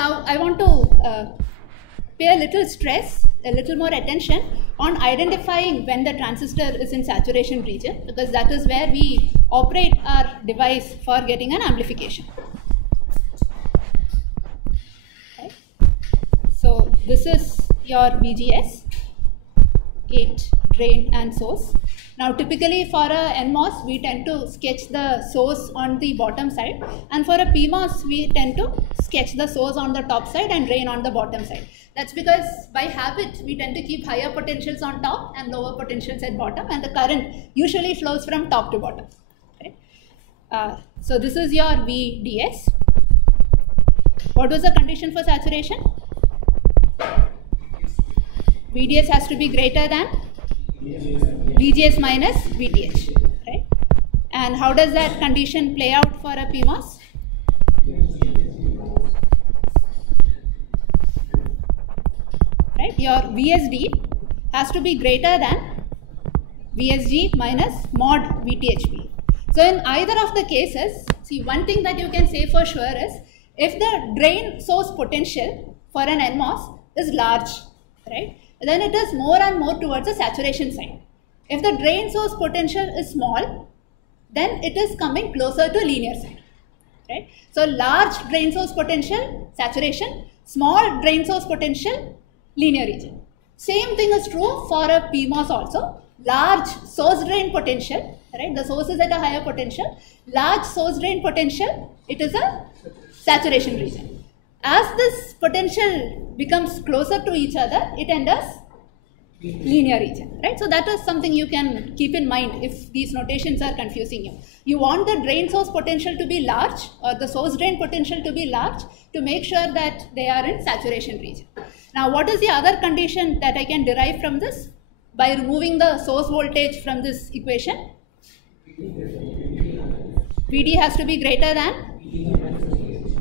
now I want to pay a little stress, a little more attention on identifying when the transistor is in saturation region, because that is where we operate our device for getting an amplification. Okay. So this is your VGS, gate, drain and source. Now typically for a NMOS we tend to sketch the source on the bottom side, and for a PMOS we tend to sketch the source on the top side and drain on the bottom side. That's because by habit we tend to keep higher potentials on top and lower potentials at bottom, and the current usually flows from top to bottom. Okay. So this is your VDS. What was the condition for saturation? VDS has to be greater than VGS minus VTH, right? And how does that condition play out for a PMOS? Right, your VSD has to be greater than VSG minus mod VTHP. So in either of the cases, see, one thing that you can say for sure is, if the drain source potential for an NMOS is large, right, then it is more and more towards the saturation side. If the drain source potential is small, then it is coming closer to linear side, right? So large drain source potential, saturation; small drain source potential, linear region. Same thing is true for a PMOS also. Large source drain potential, right? The source is at a higher potential. Large source drain potential, it is a saturation region. As this potential becomes closer to each other, it enters linear region, right? So that is something you can keep in mind if these notations are confusing you. You want the drain source potential to be large, or the source drain potential to be large, to make sure that they are in saturation region. Now what is the other condition that I can derive from this? By removing the source voltage from this equation, VD has to be greater than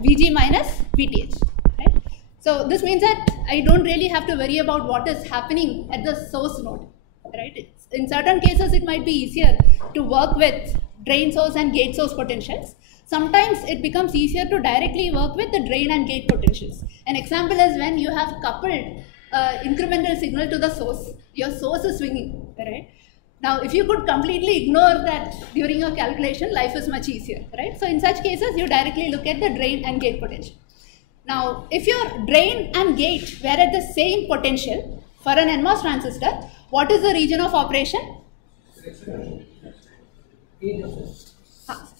VG minus VTH, right? So this means that I don't really have to worry about what is happening at the source node, right? In certain cases it might be easier to work with drain source and gate source potentials. Sometimes it becomes easier to directly work with the drain and gate potentials. An example is when you have coupled incremental signal to the source, your source is swinging, right? Now, if you could completely ignore that during your calculation, life is much easier, right? So in such cases, you directly look at the drain and gate potential. Now, if your drain and gate were at the same potential for an NMOS transistor, what is the region of operation?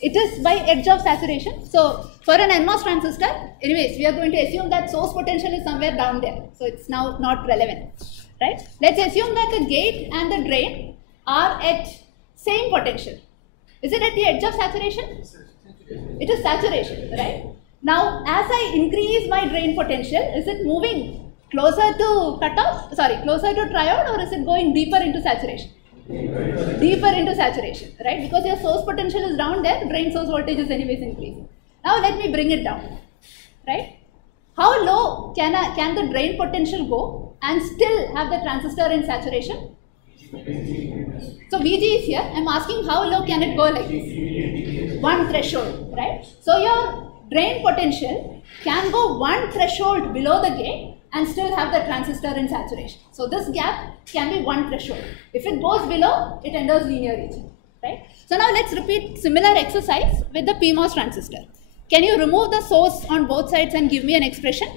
It is by edge of saturation. So for an NMOS transistor, anyways, we are going to assume that source potential is somewhere down there. So it's now not relevant, right? Let's assume that the gate and the drain are at same potential. Is it at the edge of saturation? It is saturation, right? Now, as I increase my drain potential, is it moving closer to cutoff, closer to triode, or is it going deeper into saturation? Deeper into saturation, right? Because your source potential is down there, drain source voltage is anyways increasing. Now let me bring it down, right? How low can the drain potential go and still have the transistor in saturation? So VG is here. I am asking how low can it go like this? One threshold, right? So your drain potential can go one threshold below the gate and still have the transistor in saturation. So this gap can be one threshold. If it goes below, it enters linear region, right? So now let's repeat similar exercise with the PMOS transistor. Can you remove the source on both sides and give me an expression?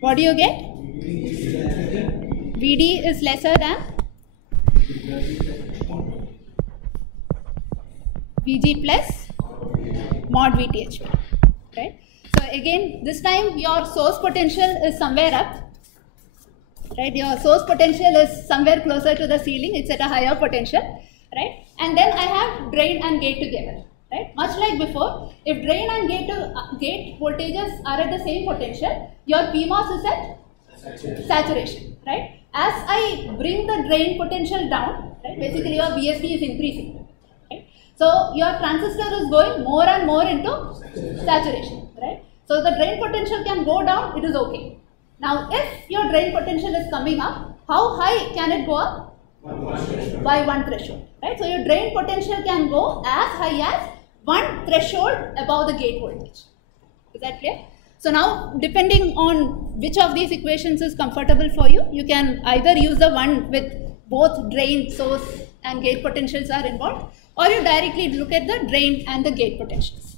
What do you get? VD is lesser than VG plus mod VTHP, right? So again, this time your source potential is somewhere up, right? Your source potential is somewhere closer to the ceiling, it's at a higher potential, right? And then I have drain and gate together, right? Much like before, if drain and gate voltages are at the same potential, your PMOS is at saturation, right? As I bring the drain potential down, right, basically your VSD is increasing, right? So your transistor is going more and more into saturation, right? So the drain potential can go down, it is okay. Now if your drain potential is coming up, how high can it go up? By one threshold, right? So your drain potential can go as high as one threshold above the gate voltage. Is that clear? So now, depending on which of these equations is comfortable for you, you can either use the one with both drain, source and gate potentials are involved, or you directly look at the drain and the gate potentials.